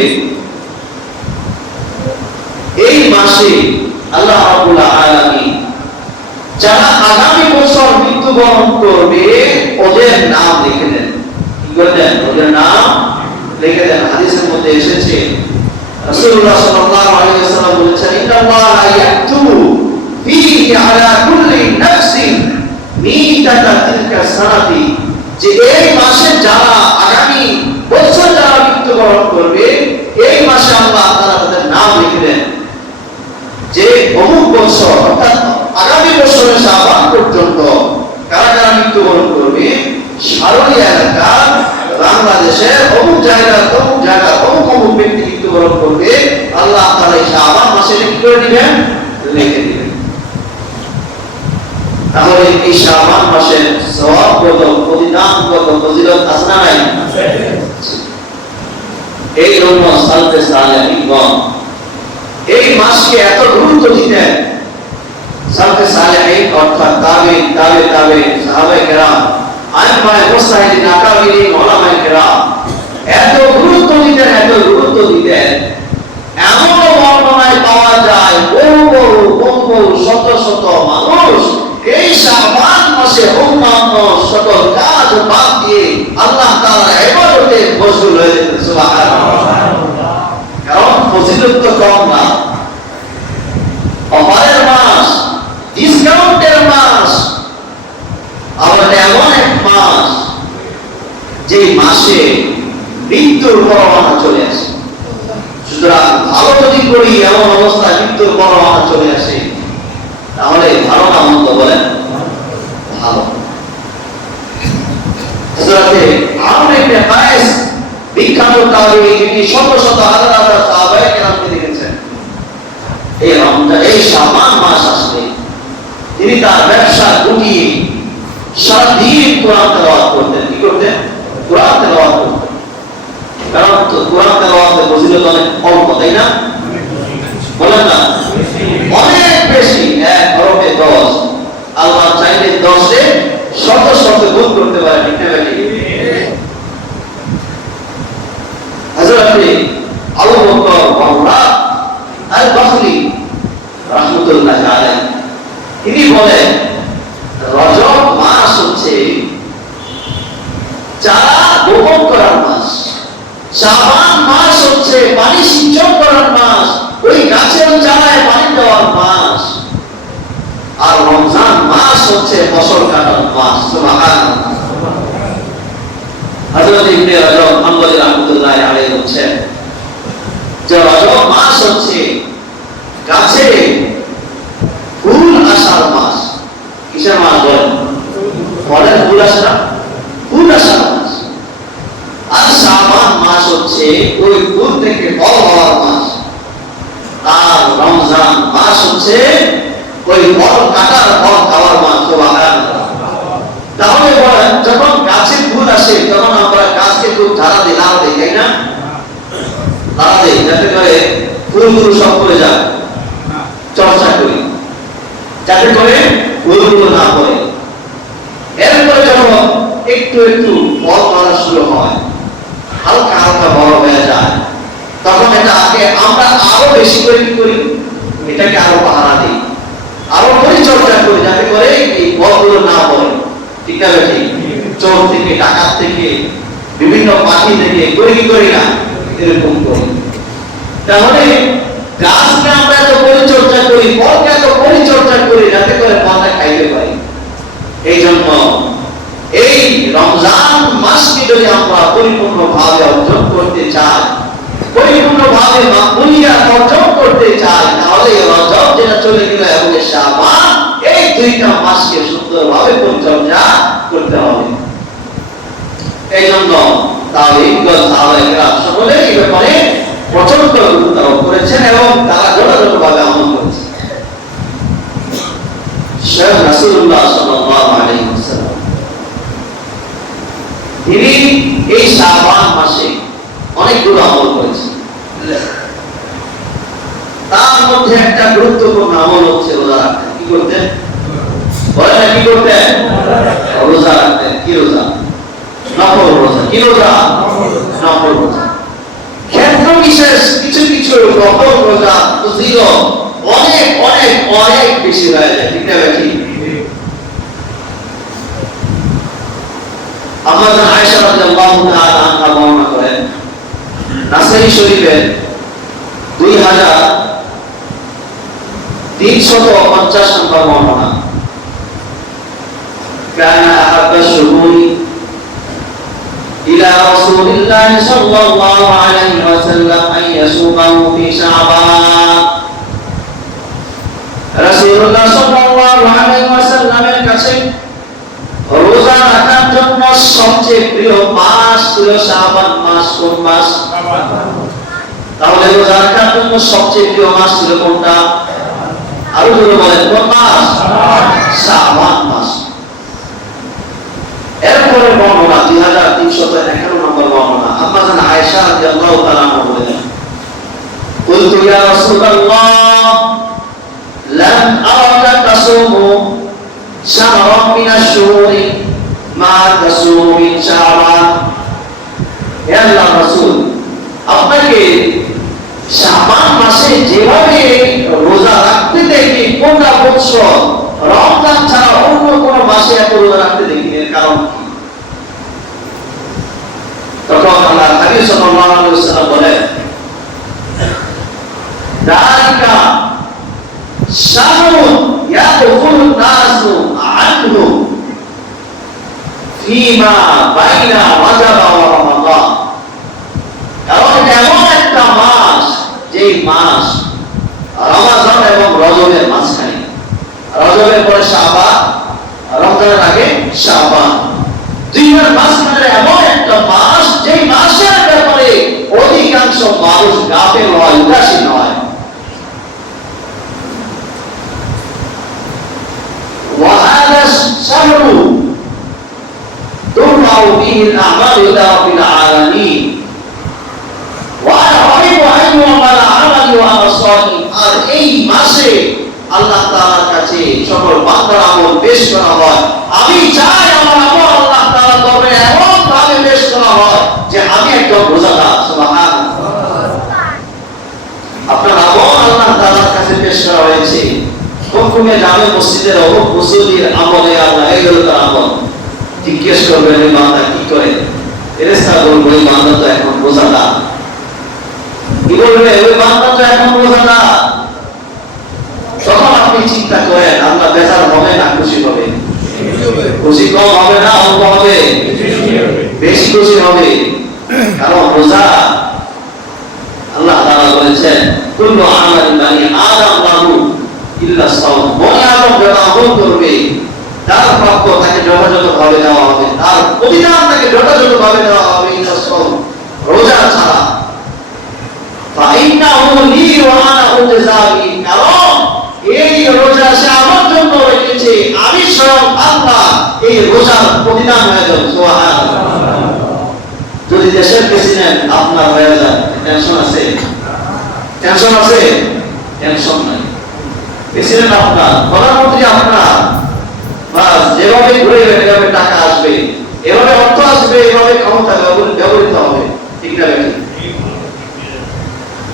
এই মাসে আল্লাহ রাব্বুল আলামিন যারা আগামী বছর মৃত্যুবরণ করবে ওদের নাম লিখে দেন। কি করে দেন? ওদের নাম লিখে দেন। হাদিসের মধ্যে এসেছে, রাসূলুল্লাহ সাল্লাল্লাহু আলাইহি ওয়াসাল্লাম বলেছেন, ইন্নাল্লাহা ইয়াকতুবু ফীহি আলা কুল্লি নাফসিন মিতাতা তিলকা সানাতি। যে এই মাসে যারা আগামী বছর যারা মৃত্যুবরণ করবে, এই মাসে আল্লাহ তাআলা তাদের নাম লিখে দেন যে অমুক বছর, অর্থাৎ আগামী বছরের শাবান পর্যন্ত কারা কারা মৃত্যুবরণ করবে, সারুলিয়া এলাকা বাংলাদেশের অমুক জায়গা অমুক ব্যক্তি মৃত্যুবরণ করবে, আল্লাহ তাআলা এই শাবান মাসে কি করে দিবেন? লিখে দিবেন। তাহলে এই শাবান মাসের সওয়াব কত, প্রতিদান কত, ফজিলত আছে না নাই? এই জন্য সালফে সালেহিনগণ এই মাসকে এত গুরুত্ব দিতেন। সালফে সালেহিন অর্থাৎ তাবেঈন, সাহাবায়ে কেরাম, আইম্মায়ে মুজতাহিদিন, আকাবিরিন, উলামায়ে কেরাম এত গুরুত্ব দিতেন। এমন বর্ণনায় পাওয়া যায় বহু শত শত মানুষ এই শাবান মাসে অন্যান্য সকল কাজ বাদ দিয়ে আল্লাহ তাআলার ইবাদতে মশগুল হয়ে যেতেন। সুবহানাল্লাহ। কারণ ফজিলত তো কম না, অফারের মাস, ডিসকাউন্টের মাস, আবার এমন এক মাস যে মাসে মৃত্যুর পরোয়ানা চলে আসে। সুতরাং ভালো যদি করি এমন অবস্থায় মৃত্যুর পরোয়ানা চলে আসে, তাহলে ভালো না মন্দ বলেন? ভালো। হযরতে আমর ইবনে কায়েস বিখ্যাত তাবেঈ, যিনি শত শত হাজার হাজার সাহাবায়ে কেরামকে দেখেছেন, এই রমজান এই শাবান মাস আসলে তিনি তার ব্যবসা গুটিয়ে সারাদিন কোরআন তেলাওয়াত করতেন। কি করতেন? কোরআন তেলাওয়াত করতেন। কারণ কোরআন তেলাওয়াতের ফজিলত অনেক অল্প, তাই না? বলেন না? অনেক বেশি। এক হরফে 10, আল্লাহ চাইলে 10-এ শত শত গুণ করতে পারে। ঠিক না ভাই? হযরত আবু বকর ওমর আল-বাখরি রাহমাতুল্লাহ আলাইহি তিনি বলেন, রজব মাস হচ্ছে চারা বপন করার মাস, শাবান মাস হচ্ছে পানি সিঞ্চন করার মাস, ওই গাছের চারায় পানি দেওয়ার মাস, আর রমজান মাস হচ্ছে ফসল কাটার মাস। সুবহানাল্লাহ। হযরত ইবনে রজব হাম্বলী রাহমাতুল্লাহ আলাইহি বলেন যে রজব মাস হচ্ছে গাছে ফুল আসার মাস। কিসের মাস বলেন? ফলের ফুল আসা, ফুল আসার মাস। আর শাবান মাস হচ্ছে ওই ফুল থেকে ফল হওয়ার মাস। আর রমজান মাস হচ্ছে ওই ফল কাটার, ফল খাওয়ার মাস। সুবহানাল্লাহ। তাহলে বলেন, যখন গাছে ফুল আসে তখন আমরা গাছকে খুব ঝাড়া দিই, লাল দিই, তাই না? লাল দিই যাতে করে ফুলগুলো সব পড়ে যায়, চর্চা করি যাতে করে ফুলগুলো না পড়ে। এরপরে যখন একটু একটু ফল ধরা শুরু হয়, হালকা হালকা বড় হয়ে যায়, তখন এটা আগে আমরা আরো বেশি করে কি করি? এটাকে আরো পাহারা দিই, আরো পরিচর্যা করি যাতে করে এই ফলগুলো না পড়ে। ঠিক না ঠিক? চোর থেকে, ডাকাত থেকে, বিভিন্ন পাখি থেকে করি কি করি না? এরকম করি। তাহলে গাছকে আমরা এত পরিচর্যা করি, ফলকে এত পরিচর্যা করি যাতে করে ফলটা খাইতে পারি। এই জন্য এই রমজান মাসকে যদি আমরা পরিপূর্ণভাবে অর্জন করতে চাই, পরিপূর্ণভাবে মাকবুলিয়াত অর্জন করতে চাই, তাহলে রজব যেটা চলে গেল এবং শাবান, এই দুইটা মাসকে সুন্দরভাবে পরিচর্যা করতে হবে। এই জন্য তাওহীদগণ সাহাবায়ে কেরাম সকলে এই ব্যাপারে প্রচন্ড গুরুত্ব আরোপ করেছেন এবং তারা যথাযথভাবে আমল করেছেন। শেখ রাসূলুল্লাহ সাল্লাল্লাহু আলাইহি ওয়াসাল্লাম তিনি এই শাবান মাসে অনেকগুলো আমল করেছেন। তার মধ্যে একটা গুরুত্বপূর্ণ আমল হচ্ছে রোজা রাখতেন। কি করতেন? বলেন কি করতেন? রোজা রাখতেন। কি রোজা? নফল রোজা। কি রোজা? নফল রোজা। ক্ষেত্র বিশেষ কিছু কিছু নফল রোজা ফজিলত অনেক অনেক অনেক বেশি হয়ে যায়। ঠিক না ঠিক? হযরত আয়েশা রাদিয়াল্লাহু তাআলা আনহা বর্ণনা করেন, নাসাই শরীফের 2350 নম্বর বর্ণনা, কানা আহাব্বা শুহুরি ইলা রাসূলিল্লাহ সাল্লাল্লাহু আলাইহি ওয়াসাল্লাম আন ইয়াসুমাহু ফি শাবান। রাসূলুল্লাহ সাল্লাল্লাহু আলাইহি ওয়াসাল্লামের কাছে রোজা রাখার জন্য সবচেয়ে প্রিয় মাস ছিল শাবান মাস। কোন মাস? তাহলে রোজা রাখার জন্য সবচেয়ে প্রিয় মাস ছিল কোনটা? আরো জোরে বলেন, কোন মাস? শাবান মাস। এরপরে বর্ণনা 2311 নম্বর বর্ণনা, আম্মা জান আয়েশা রাদিয়াল্লাহু তাআলা আনহা বলেন, কুলতু ইয়া রাসূলুল্লাহ লাম আরাকা তাসুমু শাহরান মিনাশ শুহুরি মা তাসুমু মিন শাবান। হে আল্লাহর রাসূল, আপনাকে শাবান মাসে যেভাবে রোজা রাখতে দেখি কোনটা বছর রমজান ছাড়া অন্য কোন মাসে এত রোজা রাখতে দেখি, এর কারণ কি? তখন আল্লাহ নবী সাল্লাল্লাহু আলাইহি ওয়াসাল্লাম বলেন, যালিকা শাহরুন ইয়াদখুলুন নাসু আনহু ফীমা বাইনা রাজাব ওয়া রমাদান। কারণ এমন একটা মাস, যেই মাস রমাদান এবং রজবের মাঝখানে। রজবের পরে শাবান, রমজানের আগে শাবান। দুইটার মাঝখানে এমন একটা মাস, যেই মাসের ব্যাপারে অধিকাংশ মানুষ গাফেল হয়, উদাসীন হয়। وهذا الشهر ترفع فيه الأعمال إلى رب العالمين وأنا أحب أن يعمل عملي وأنا صائم। আর এই মাসে আল্লাহ তাআলার কাছে সকল বান্দার আমল পেশ করা হয়। আমি চাই আমার আমল আল্লাহ তাআলার দরবারে এমন ভাবে পেশ করা হয় যে আমি একজন রোজাদার। সুবহানাল্লাহ। আপনার আমল আল্লাহ তাআলার কাছে পেশ করা হয়েছে। কোন জামে মসজিদের অমুক মুসল্লির আমলে আল্লাহ এগুলো তার আমল। জিজ্ঞেস করবেন এই বান্দা কি করে? ফেরেশতা বলবে ওই বান্দা তো এখন রোজাদার। কি বলবে? ওই বান্দা তো এখন রোজাদার। তখন আপনি চিন্তা করেন আল্লাহ বেজার হবে না খুশি হবে? খুশি কম হবে না অল্প হবে? বেশি খুশি হবে। কারণ রোজা আল্লাহ তাআলা বলেছেন কুল্লু আমালি বানি আদম লাহু ইল্লা সাওম। বনি আদম যারা আমল করবে তার প্রাপ্য তাকে যথাযথভাবে দেওয়া হবে, তার প্রতিদান তাকে যথাযথভাবে দেওয়া হবে ইল্লা সাওম, রোজা ছাড়া। ফাইন্নাহু লি ওয়া আনা উজজাবি। কারণ এই রোজা সে আমার জন্য রেখেছে, আমি স্বয়ং আল্লাহ এই রোজার প্রতিদান হয়ে যাব। সুবহানাল্লাহ। যদি দেশের প্রেসিডেন্ট আপনার হয়ে যায় টেনশন আছে? টেনশন আছে? টেনশন নাই। প্রেসিডেন্ট আপনার, প্রধানমন্ত্রী আপনার, বাস যেভাবে ঘুরে এভাবে টাকা আসবে, এভাবে অর্থ আসবে, এভাবে ক্ষমতা ব্যবহৃত হবে। ঠিক না বেশি?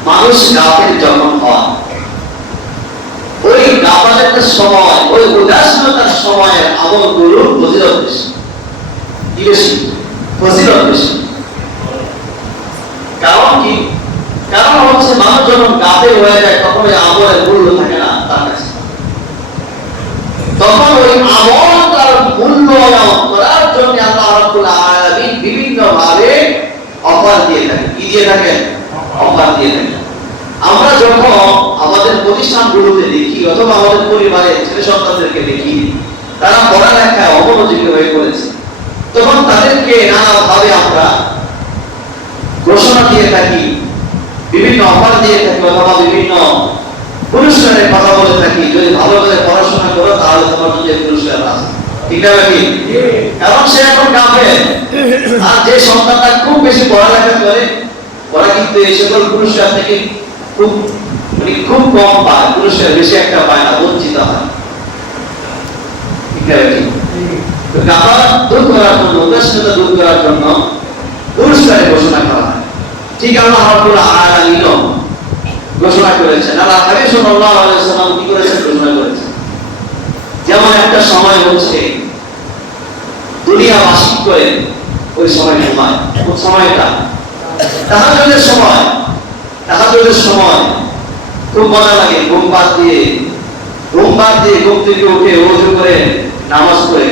মানুষ গাফেল যখন হয়, ওই গাফালের সময়, ওই উদাসীনতার সময়ের আমলগুলোর ফজিলত বেশি। কি বেশি? ফজিলত বেশি। কারণ কি? কারণ হচ্ছে মানুষ যখন গাফেল হয়ে যায় তখন ওই আমলের মূল্য থাকে না তার কাছে। তখন ওই আমল তার মূল্যায়ন করার জন্য আল্লাহ রাব্বুল আলামিন বিভিন্ন ভাবে অফার দিয়ে থাকেন। কি দিয়ে থাকেন? অফার দিয়ে থাকেন। আমরা যখন আমাদের প্রতিষ্ঠানগুলোতে দেখি অথবা আমাদের পরিবারের ছেলে সন্তানদেরকে দেখি তারা পড়ালেখায় অমনোযোগী হয়ে পড়েছে, তখন তাদেরকে নানাভাবে আমরা ঘোষণা দিয়ে থাকি, বিভিন্ন অফার দিয়ে থাকি অথবা বিভিন্ন পুরস্কারের কথা বলে থাকি। যদি ভালো করে পড়াশোনা করো তাহলে তোমার জন্য পুরস্কার আছে। ঠিক না ভাই? কারণ সে এখন গাফেল। আর যে সন্তানটা খুব বেশি পড়ালেখা করে ওরা কিন্তু এই সকল পুরস্কার থেকে খুব কম পায়, পুরস্কার বেশি একটা পায় না, বঞ্চিত হয়। ঠিক না ভাই? তো গাফাল দূর করার জন্য, উদাসীনতা দূর করার জন্য পুরস্কারের ঘোষণা করা হয়। ঠিক আল্লাহ রাব্বুল আলামিন ঘোষণা করেছেন। আল্লাহ নবী সাল্লাল্লাহু আলাইহি ওয়াসাল্লাম কি করেছেন? ঘোষণা করেছেন। যেমন একটা সময় হচ্ছে দুনিয়া বাসিক করে ওই সময় ঘুমায়। কোন সময়টা? তাহাজ্জুদের সময়। তাহাজ্জুদের সময় খুব মজা লাগে। ঘুম বাদ দিয়ে ঘুম থেকে উঠে ওযু করে নামাজ পড়ে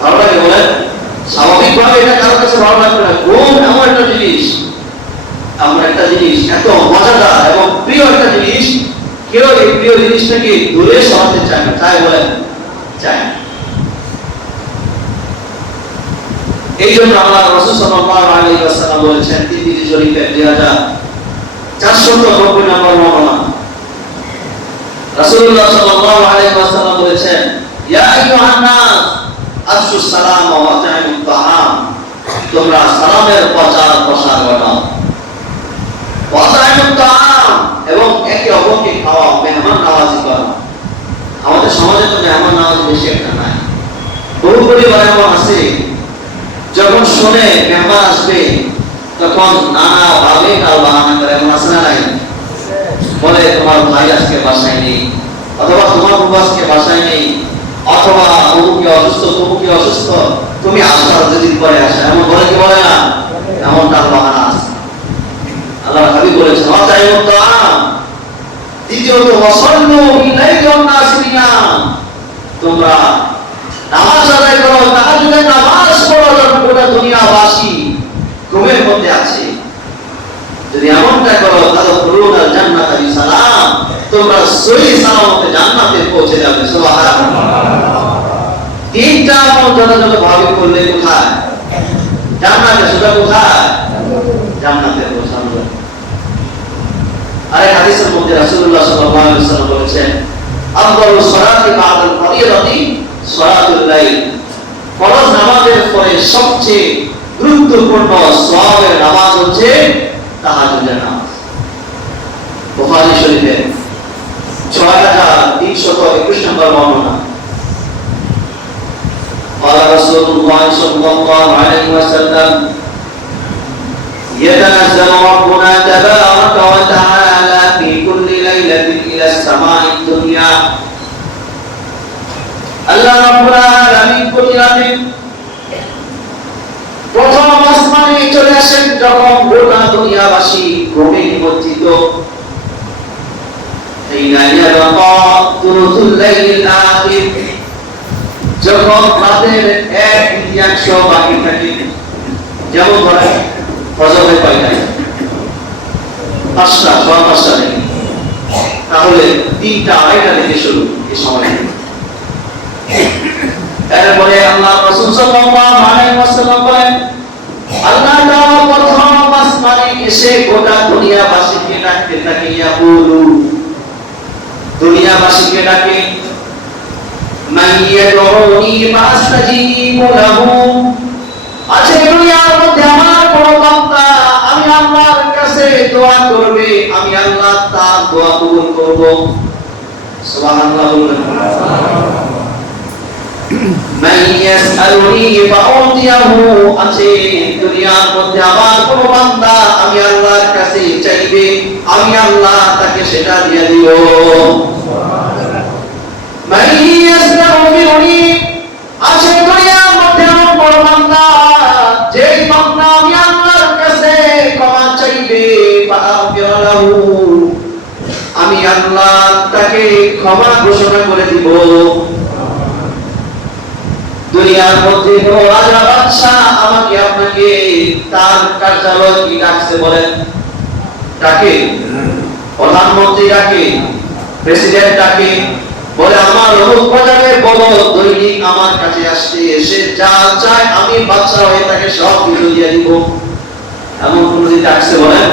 ভালো লাগে বলেন? স্বাভাবিকভাবে এটা কারোর কাছে ভালো লাগবে না। ঘুম এমন একটা জিনিস, এত মজাদার এবং প্রিয় একটা জিনিস, কেউ এই প্রিয় জিনিসটাকে দূরে সরাতে চায় না। চায় বলেন? চায়। এই জন্য আল্লাহ রাসূল সাল্লাল্লাহু আলাইহি ওয়াসাল্লাম বলেছেন তিরমিজি শরীফের 2490 নম্বর বর্ণনা, রাসূলুল্লাহ সাল্লাল্লাহু আলাইহি ওয়াসাল্লাম বলেছেন ইয়া আইয়ুহান নাস আফশু সালাম ওয়া আত'ইমুত তাআম। তোমরা সালামের প্রচার প্রসার ঘটাও, ওয়া আত'ইমুত তাআম এবং একে অপরকে খাওয়াও, মেহমান নওয়াজি করো। আমাদের সমাজে তো মেহমান নওয়াজি বেশি একটা নাই। বহু পরিবার এমন আছে যখন শুনে মেহমান আসবে তখন নানা ভাবে কাল বাহানা করে। এমন আছে না নাই? বলে তোমার ভাই আজকে বাসায় নেই, অথবা তোমার বউ আজকে বাসায় নেই, অথবা অমুকে অসুস্থ তমুকে অসুস্থ, তুমি আসো দুদিন পরে আসো। এমন বলে কি বলে না? এমন কাল বাহানা আছে। আল্লাহ হাবিব বলেছেন আত'ইমুত তাআম। দ্বিতীয়ত ওয়াসাল্লু বিল-লাইলি ওয়ান-নাস নিয়াম। তোমরা নামাজ আদায় করো, তাহাজ্জুদের নামাজ পড়ো যখন গোটা দুনিয়াবাসী ঘুমের মধ্যে আছে। যদি এমনটা করো তাহলে পুরুনাল জান্নাতা বিসালাম, তোমরা সহি সালামতে জান্নাতে পৌঁছে যাবে। সুবহানাল্লাহ। তিনটা আমল যথাযথভাবে করলে কোথায়? জান্নাতে। সেটা কোথায়? জান্নাতে পৌঁছানো। আরেক হাদিসের মধ্যে রাসূলুল্লাহ সাল্লাল্লাহু আলাইহি ওয়াসাল্লাম বলেছেন, আফদালুস সালাতি বা'দাল ফরিয়দাতি সালাতুল লাইল। ফরজ নামাজের পরে সবচেয়ে গুরুত্বপূর্ণ সওয়াবের নামাজ হচ্ছে তাহাজ্জুদের নামাজ। বুখারী শরীফে 6321 নম্বর বর্ণনা। قال رسول الله صلى الله عليه وسلم يتنزل ربنا تبارك وتعالى في كل ليلة إلى السماء الدنيا। আল্লাহ রাব্বুল আলামিন প্রতি রাতে প্রথম আসমানে চলে আসেন যখন গোটা দুনিয়াবাসী ঘুমে নিমজ্জিত। এই নাইয়াবা তুরুতুল লাইলিল আখির, যখন রাতের 1/3 বাকি থাকে। যেমন ধরেন ফজরের কয়টায়? 5টা, সোয়া 5টা থেকে। তাহলে 3টা 2:30 থেকে শুরু এই সময়। এরপরে আল্লাহ রাসূল সাল্লাল্লাহু আলাইহি ওয়াসাল্লাম বলেন, আল্লাহ তাআলা প্রথম আসমানে এসে গোটা দুনিয়াবাসীকে ডাকতে থাকে। ইয়াকুলু, দুনিয়াবাসীকে ডাকে, মান ইয়াদউনি ফাআস্তাজিবু লাহু। আজকে দুনিয়ার মধ্যে আমার কোন বান্দা আমি আল্লাহর কাছে দোয়া করবে, আমি আল্লাহ তার দোয়া কবুল করব। সুবহানাল্লাহ বলুন। মান ইয়াসআলুনি ফাউতিয়াহু। আছে দুনিয়ার মধ্যে আমার কোন বান্দা আমি আল্লাহর কাছে চাইবে, আমি আল্লাহ তাকে সেটা দিয়ে দিব। মান ইয়াসতাগফিরুনি। আছে দুনিয়ার মধ্যে আমার কোন বান্দা, যেই বান্দা আমি আল্লাহর কাছে ক্ষমা চাইবে, ফাআগফির লাহু, আমি আল্লাহ তাকে ক্ষমা ঘোষণা করে দিব। দুনিয়ার মধ্যে কোন রাজা বাদশা আমাকে আপনাকে তার কার্যালয় কি ডাকছে বলেন? ডাকে? প্রধানমন্ত্রী ডাকে, প্রেসিডেন্ট ডাকে, বলে আমার অমুক প্রজাকে বলো দৈনিক আমার কাছে আসতে, এসে যা চায় আমি বাদশা হয়ে তাকে সব কিছু দিয়ে দিব। এমন কোন দিন ডাকছে বলেন?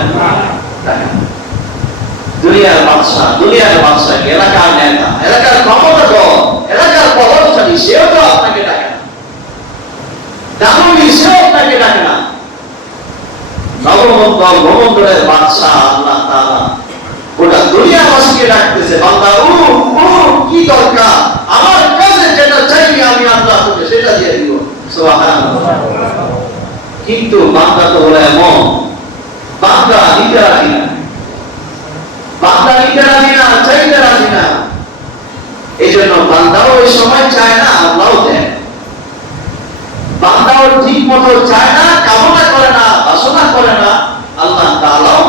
দুনিয়ার বাদশা, দুনিয়ার বাদশা এলাকার নেতা, এলাকার ক্ষমতাধর, এলাকার প্রভাবশালী, সেও তো আপনাকে ডাকে না। দামি সেও আপনাকে ডাকে না। নবমন্ডলের বাদশা আল্লাহ তাআলা গোটা দুনিয়াবাসীকে ডাকতেছে, বান্দা কি দরকার, আমার কাছে যেটা চাইবে আমি আল্লাহ তোকে সেটা দিয়ে দিব। সুবহানাল্লাহ। কিন্তু বান্দা তো হলো এমন, বান্দা নিতে রাজি না, বান্দা নিতে রাজি না, চাইতে রাজি না। এই জন্য বান্দাও ওই সময় চায় না, আল্লাহও দেয়। বান্দাও ঠিক মতো চায় না, কামনা করে না, বাসনা করে না, আল্লাহ তাআলাও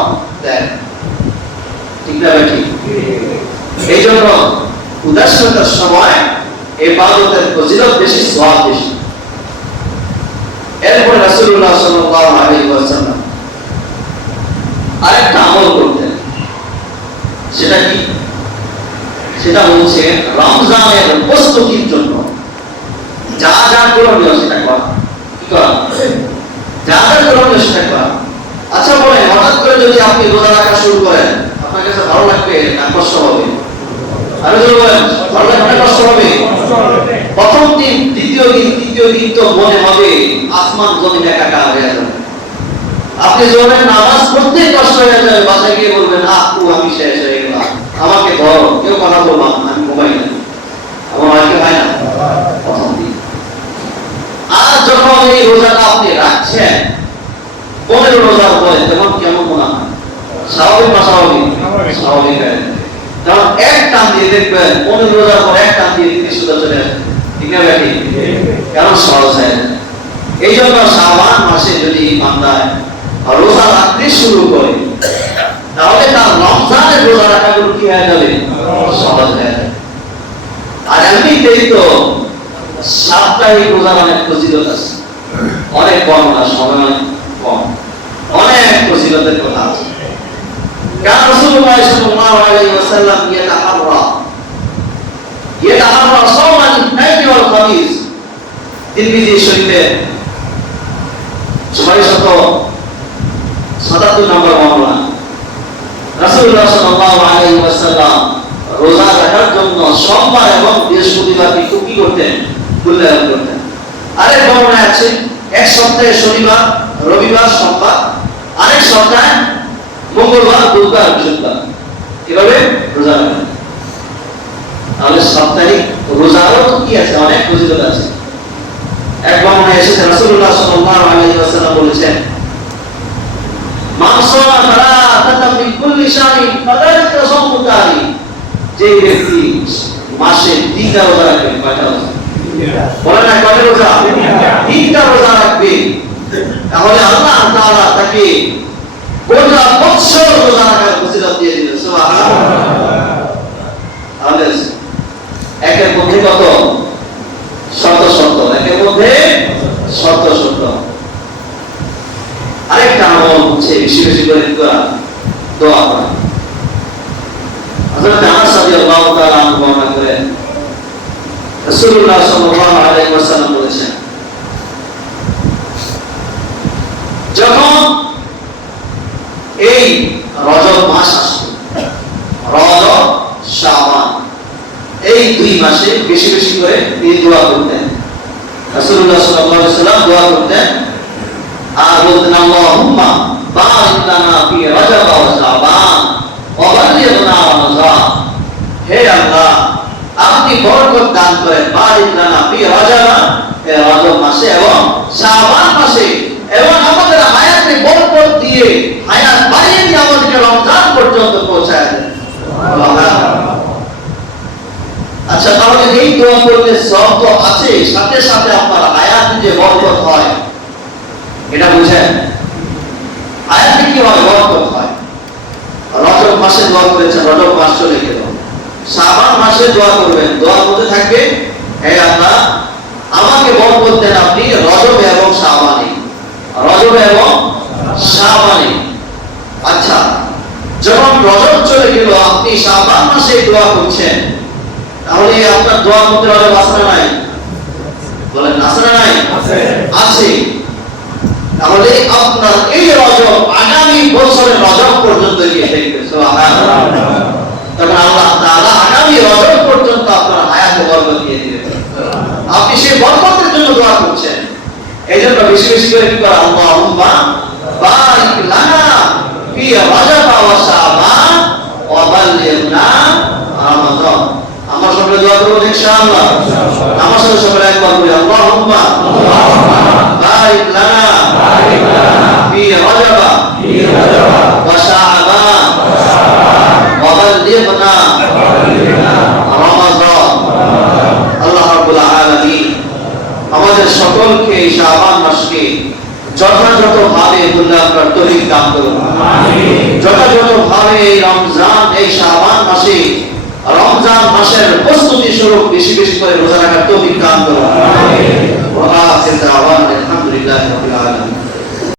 দেন। ঠিক না ঠিক? এই জন্য উদাসীনতার সময় ইবাদতের ফজিলত বেশি, সওয়াব বেশি। এরপর রাসূলুল্লাহ সাল্লাল্লাহু আলাইহি ওয়াসাল্লাম আরেকটা আমল করতেন। সেটা কি? সেটা হচ্ছে রমজানের প্রস্তুতির জন্য যা যা করণীয় সেটা করা। কি করা? যা যা করণীয় সেটা করা। আচ্ছা বলেন, হঠাৎ করে যদি আপনি রোজা রাখা শুরু করেন, আপনার কাছে ভালো লাগবে না কষ্ট হবে? আরে যদি বলেন ভালো লাগবে না কষ্ট হবে? প্রথম দিন, দ্বিতীয় দিন, তৃতীয় দিন তো মনে হবে আসমান জমিন একাকার হয়ে যাবে। আপনি যখন নামাজ পড়তে কষ্ট হয়ে যাবে, বাসায় গিয়ে বলবেন আমি শেষ হয়ে গেলাম, আমাকে ধরো, কেউ কথা বলবো না, আমি ঘুমাই না। আমার আজকে হয় না প্রথম দিন। আর যখন এই রোজাটা আপনি রাখছেন 15 রোজার পরে, তখন কেমন মনে হয়? স্বাভাবিক না স্বাভাবিক? স্বাভাবিক। কারণ এক টান দিয়ে দেখবেন 15 রোজার পর এক টান দিয়ে 30 রোজা চলে আসে। ঠিক না ভাই? কারণ সহজ হয় না। এই জন্য শাবান মাসে যদি বান্দায় রোজা রাখতে শুরু করে, তাহলে তার রমজানের রোজা রাখাগুলো কি হয়ে যাবে? সহজ হয়ে যাবে। আর এমনিতেই তো সাপ্তাহিক রোজার অনেক ফজিলত আছে, অনেক বর্ণনা, সময় কম, অনেক ফজিলতের কথা আছে। কারণ রাসূলুল্লাহ সাল্লাল্লাহু আলাইহি ওয়াসাল্লাম ইয়াতাহাররা তিরমিজি শরীফে 677 নম্বর বর্ণনা, রাসূলুল্লাহ সাল্লাল্লাহু আলাইহি ওয়াসাল্লাম রোজা রাখার জন্য সোমবার এবং বৃহস্পতিবারকে কি করতেন? মূল্যায়ন করতেন। আরেক বর্ণনা আছে এক সপ্তাহে শনিবার, রবিবার, সোমবার, আরেক সপ্তাহে মঙ্গলবার, বুধবার, বৃহস্পতিবার, এভাবে রোজা রাখেন। তাহলে সাপ্তাহিক রোজারও কি আছে? অনেক ফজিলত আছে। এক বর্ণনায় এসেছে রাসূলুল্লাহ সাল্লাল্লাহু আলাইহি ওয়াসাল্লাম বলেছেন, মান সামা সালাতান মিন কুল্লি শাহরিন ফাযালিকা সাওমু দারি। যে ব্যক্তি মাসে 3টা রোজা রাখবে, কয়টা রোজা? বলেন না, কয়টা রোজা? 3টা রোজা রাখবে, তাহলে আল্লাহ তাআলা তাকে গোটা বছর রোজা রাখার ফজিলত দিয়ে দিবেন। সুবহানাল্লাহ। তাহলে একের মধ্যে কত? শত শত, একের মধ্যে শত শত। আরেকটা আমল হচ্ছে বেশি বেশি করে দোয়া করা। হযরত আনাস রাদিয়াল্লাহু তাআলা আনহু বর্ণনা করেন, রাসূলুল্লাহ সাল্লাল্লাহু আলাইহি ওয়াসাল্লাম বলেছেন, যখন এই রজব মাস আসে, রজব, শাবান, এই 2 মাসে বেশি বেশি করে তিনি দোয়া করতেন। রাসূলুল্লাহ সাল্লাল্লাহু আলাইহি ওয়াসাল্লাম দোয়া করতেন আর বলতেন, আল্লাহুম্মা বারিক লানা ফি রজব ওয়া শাবান ওয়া বাল্লিগনা রমাদান। হে আল্লাহ, আপনি বরকত দান করেন বারিক লানা ফি রজব, এই রজব মাসে এবং শাবান মাসে, এবং আমাদের হায়াতে বরকত দিয়ে হায়াত বাড়িয়ে দিয়ে আমাদেরকে রমজান পর্যন্ত পৌঁছায় দেন। সুবহানাল্লাহ। আচ্ছা, তাহলে এই দোয়া করলে সওয়াব তো আছে, সাথে সাথে আপনার হায়াতে যে বরকত হয় এটা বুঝেন। হায়াতে কি হয়? বরকত হয়। রজব মাসে দোয়া করেছেন, রজব মাস চলে গেল, শাবান মাসে দোয়া করবেন, দোয়ার মধ্যে থাকবে, হে আল্লাহ আমাকে বরকত দেন আপনি রজব এবং শাবানে, রজব এবং শাবানে। আচ্ছা, যখন রজব চলে গেল আপনি শাবান মাসে দোয়া করছেন, তাহলে আপনার দোয়ার মধ্যে রজব আছে না নাই? বলেন আছে না নাই? আছে। তাহলে আপনার এই রজব আগামী বছরের রজব পর্যন্ত গিয়ে থাকবে। সুবহানাল্লাহ। তখন আল্লাহ তাআলা আগামী রজব পর্যন্ত আপনার হায়াতে বরকত দিয়ে দিবেন। আপনি সেই বরকতের জন্য দোয়া করছেন, এই জন্য বেশি বেশি করে কি করা? আল্লাহুম্মা বারিক লানা ফি রজব ওয়া শাবান ওয়া বাল্লিগনা রমাদান। আমরা সবাই দোয়া করব ইনশাআল্লাহ। আমার সাথে সবাই একবার বলি, আল্লাহুম্মা বারিক লানা ফি রজব ওয়া শাবান ওয়া বাল্লিগনা রমাদান। আল্লাহ রাব্বুল আলামিন আমাদের সকলকে এই শাবান মাসকে যথাযথভাবে মূল্যায়ন করার তৌফিক দান করুন। আমিন। যথাযথভাবে এই রমজান, এই শাবান মাসে, রমজান মাসের প্রস্তুতি স্বরূপ বেশি বেশি করে রোজা রাখার তৌফিক দান করুন। আমিন। ওয়া আখির দাওয়ানা আলহামদুলিল্লাহি রাব্বিল আলামিন।